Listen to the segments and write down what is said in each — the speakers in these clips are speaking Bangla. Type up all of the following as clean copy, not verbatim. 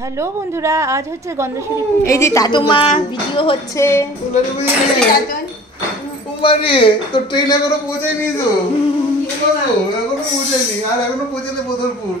হ্যালো বন্ধুরা, আজ হচ্ছে গন্ধেশ্বরী পুজো। এই যে চাটুমা ভিডিও হচ্ছে। তো ট্রেন এখনো পৌঁছায়নি, তো এখনো পৌঁছায়নি, আর এখনো পৌঁছালে বদরপুর।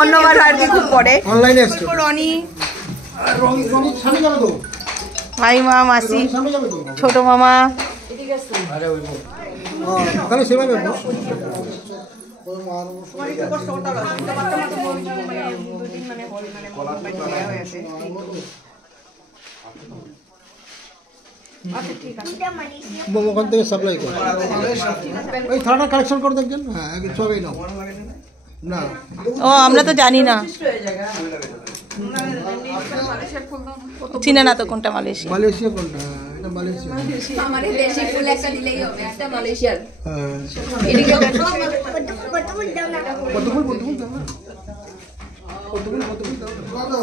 অন্যবার আর কি খুব পড়ে অনলাইনে আসছে রনি মাইমা মাসি ছোট মামা তাহলে সেভাবে ওখান থেকে সাপ্লাই করে ওই থানাটা কালেকশন করে দেখছেন। হ্যাঁ সবাই নাও না, ও আমরা তো জানি না, চিনে না তো কোনটা মালয়েশিয়া। মালয়েশিয়া কোনটা? এটা মালয়েশিয়া। আমারে দেশি ফুল একটা দিলেই হবে, একটা মালয়েশিয়ার। হ্যাঁ এদিকে কত ফুল দাও না, কত ফুল দাও না, কত ফুল দাও না।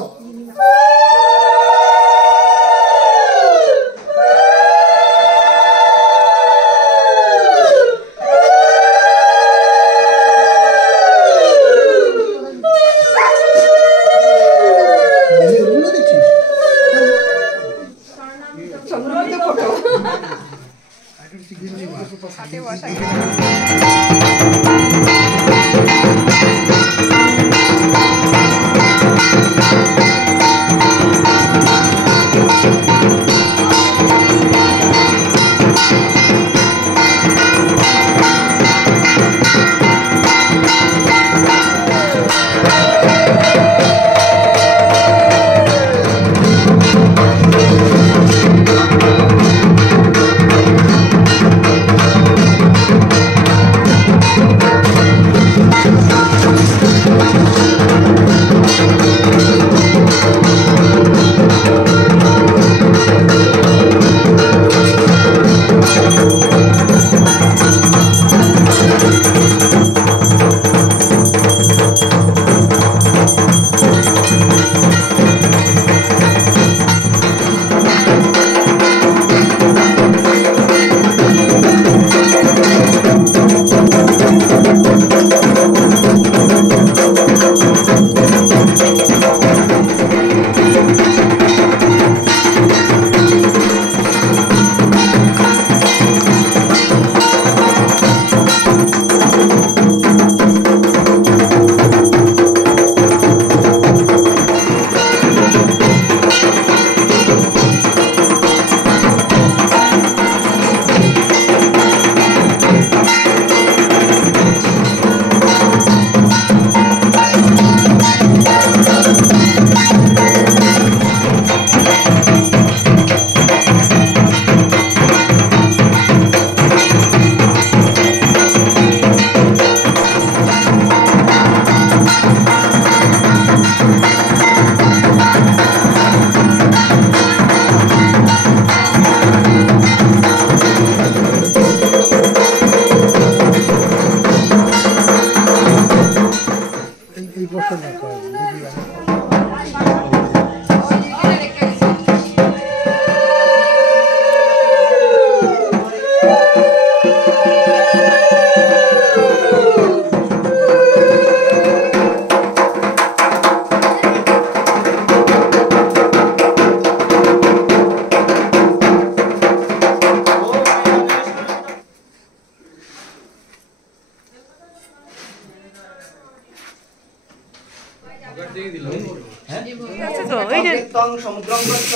সমুদ্রং সমুদ্রং গচ্ছ।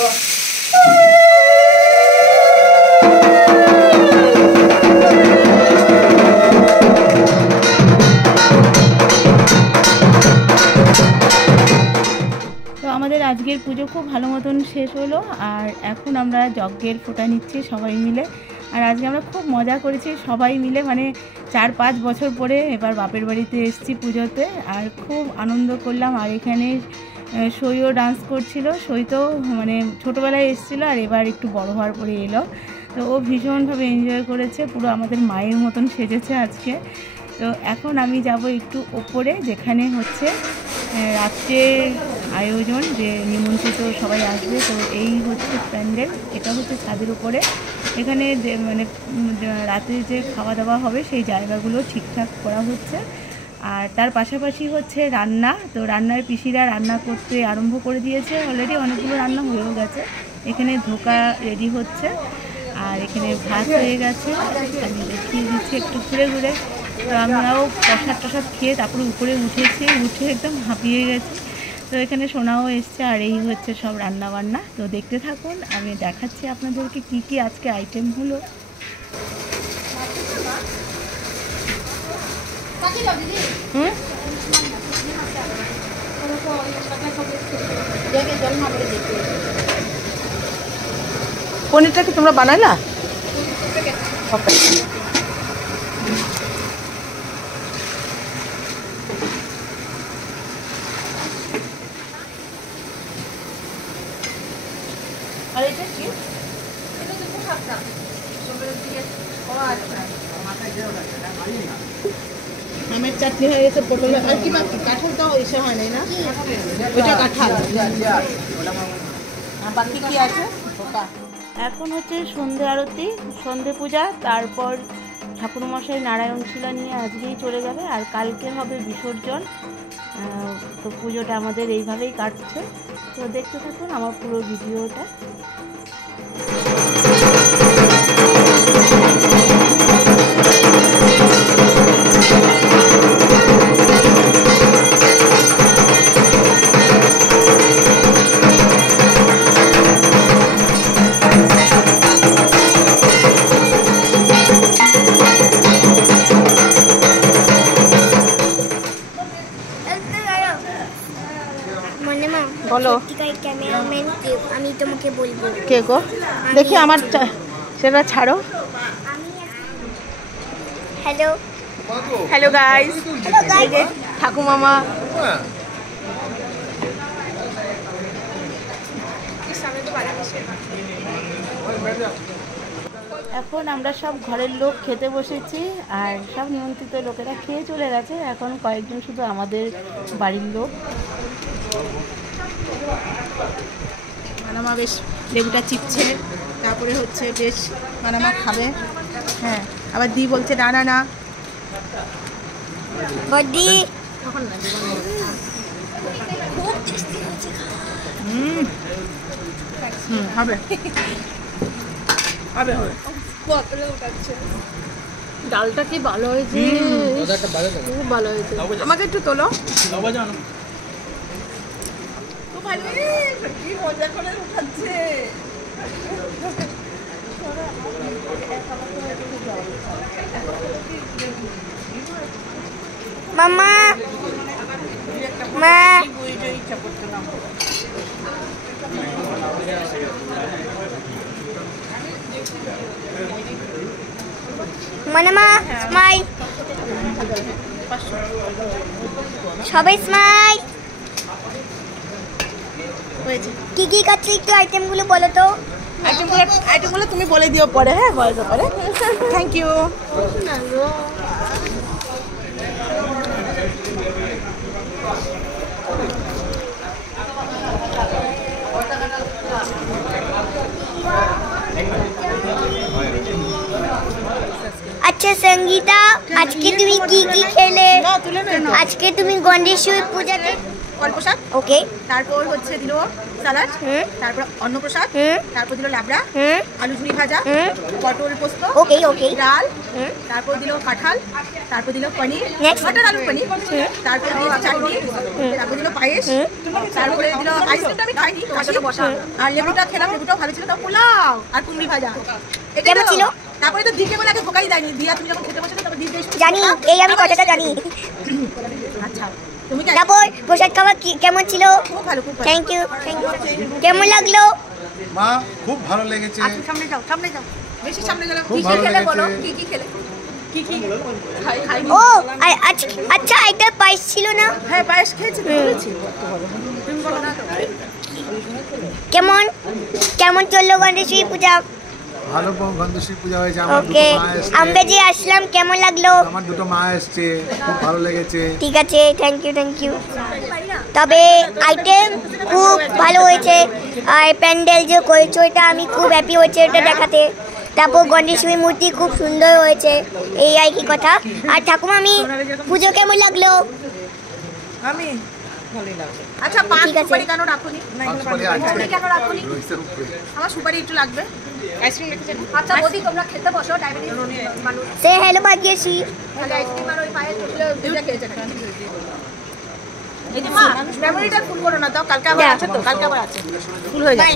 তো আমাদের আজকের পুজো খুব ভালো মতন শেষ হলো, আর এখন আমরা যজ্ঞের ফোঁটা নিচ্ছি সবাই মিলে। আর আজকে আমরা খুব মজা করেছি সবাই মিলে, মানে 4-5 বছর পরে এবার বাপের বাড়িতে এসেছি পুজোতে, আর খুব আনন্দ করলাম। আর এখানে সইও ডান্স করছিল, সই তো মানে ছোটোবেলায় এসেছিলো আর এবার একটু বড় হওয়ার পরে এলো, তো ও ভীষণভাবে এনজয় করেছে, পুরো আমাদের মায়ের মতন সেজেছে আজকে। তো এখন আমি যাব একটু ওপরে, যেখানে হচ্ছে রাত্রের আয়োজন, যে নিমন্ত্রিত সবাই আসবে। তো এই হচ্ছে প্যান্ডেল, এটা হচ্ছে ছাদের উপরে। এখানে মানে রাতে যে খাওয়া দাওয়া হবে সেই জায়গাগুলো ঠিকঠাক করা হচ্ছে। আর তার পাশাপাশি হচ্ছে রান্না, তো রান্নার পিসিরা রান্না করতে আরম্ভ করে দিয়েছে, অলরেডি অনেকগুলো রান্না হয়েও গেছে। এখানে ধোকা রেডি হচ্ছে, আর এখানে ভাত হয়ে গেছে, আমি দেখিয়ে দিচ্ছি একটু ঘুরে ঘুরে। তো আমরাও প্রসাদ খেয়ে তারপরে উপরে উঠেছি, উঠে একদম হাঁপিয়ে গেছি। তো এখানে সোনাও এসছে, আর এই হচ্ছে সব রান্না বান্না। তো দেখতে থাকুন, আমি দেখাচ্ছি আপনাদেরকে কি কি আজকে আইটেম হলো। পনিরটা কি তোমরা বানাইলা? আর এটা কি? এটা তো পোশাকটা সকালের দিকে আমের চাটনি হয়ে গেছে, পটল আর কি বাকি কাঁঠাল তো এসে হয় নাই না, ওইটা কাঁঠাল। বাকি কি আছে? এখন হচ্ছে সন্ধে আরতি, সন্ধে পূজা, তারপর ঠাকুরমশাই নারায়ণ শিলা নিয়ে আজকেই চলে যাবে, আর কালকে হবে বিসর্জন। তো পুজোটা আমাদের এইভাবেই কাটছে। তো দেখতে থাকুন আমার পুরো ভিডিওটা। বলো ক্যামেরাম্যান আমি তোমাকে বলবো কে গো, দেখি আমার সেটা ছাড়ো। হ্যালো হ্যালো গাইস, ঠাকুমামা এখন আমরা সব ঘরের লোক খেতে বসেছি, আর সব নিমন্ত্রিত লোকেরা খেয়ে চলে গেছে, এখন কয়েকজন শুধু আমাদের বাড়ির লোক। মানামা বেশ লেবুটা চিপছে, তারপরে হচ্ছে বেশ মানামা খাবে। হ্যাঁ, আবার দি বলছে না না না বডি হবে হবে হবে। ডালটা কি ভালো হয়েছে, খুব ভালো হয়েছে। আমাকে একটু তোলো। কি মজা করে উঠাচ্ছে। মামা মা মানামা স্মাইল, সবাই স্মাইল। কি কি কাছে একটু আইটেমগুলো বলো তো। আইটেমগুলো তুমি বলে দিও পরে। হ্যাঁ, বলতে পারে। Thank you. আচ্ছা সঙ্গীতা, আজকে তুমি কি কি খেলে? আজকে তুমি গণেশ্বর পূজাতে ফল প্রসাদ, ওকে তারপর হচ্ছে দিল স্যালাড, তারপর অন্নপ্রসাদ, তারপর দিল লাবড়া, আলু ঝুড়ি ভাজা, পটল পোস্ত, ওকে ওকে ডাল, তারপর দিল কাঁঠাল, তারপর দিল পনির, Next. মটর আলু পনির, তারপর দিল চাটনি, তারপর দিল পায়েস, তারপরে দিল আইসক্রিমটা আমি খাইনি, কাঁচাটা বসা, আর লেবুটা খেলাম, লেবুটাও ভালো ছিল, তাও পোলাও আর কুমড়ি ভাজা। এটাই কেমন তো? ছিল? তারপরে তো দিকে বলে আগে ভোকাই দেয়নি, দিয়া তুমি যখন খেতে বসে তারপর দিতে জানি, এই আমি কথাটা জানি। আচ্ছা তুমি কি তারপর প্রসাদ খাওয়া কেমন ছিল? খুব ভালো, খুব ভালো। থ্যাংক ইউ কেমন লাগলো? মা খুব ভালো লেগেছে, সামনে যাও, সামনে যাও, বেশি সামনে গেলে খুব কি ভালো খেলে বলো, লেগেছে। কি কি খেলে, কি কি খাইনি? ও আচ্ছা একটা পায়েস ছিল না? হ্যাঁ পায়েস খেয়েছি তো, বলেছি। তুমি বলো না তো। কেমন কেমন চললো গণেশী পূজা? ভালো গন্ধেশ্বরী পূজা হয়েছে, আমার ওকে দুটো মা এসছে, আমরা যে আসলাম কেমন লাগলো? আমার দুটো মা এসছে, খুব ভালো লেগেছে। ঠিক আছে থ্যাংক ইউ তবে আইটেম খুব ভালো হয়েছে, আর প্যান্ডেল যে করেছো এটা আমি খুব হ্যাপি হয়েছে এটা দেখাতে। তারপর গণেশী মূর্তি খুব সুন্দর হয়েছে, এই আর কি কথা। আর ঠাকুমা আমি পুজো কেমন লাগলো? আমি ভালোই লাগছে। আচ্ছা পাঁচ ঠিক আছে। সুপারি কেন রাখুনি? সুপারি আছে। সুপারি কেন রাখুনি? রয়েছে উপরে। আমার সুপারি একটু লাগবে। আইসক্রিম রেখেছেন? আচ্ছা বৌদি তোমরা খেতে বসো, ডায়াবেটিস মানুষ। সে হ্যালো ভাগ্যশ্রী। তাহলে আইসক্রিম আর ওই পায়েস গুলো দুইটা খেয়েছে। এই যে মা মেমোরিটা ফুল করো না, তাও কালকে আবার আছে তো, কালকে আবার আছে। ফুল হয়ে যাবে।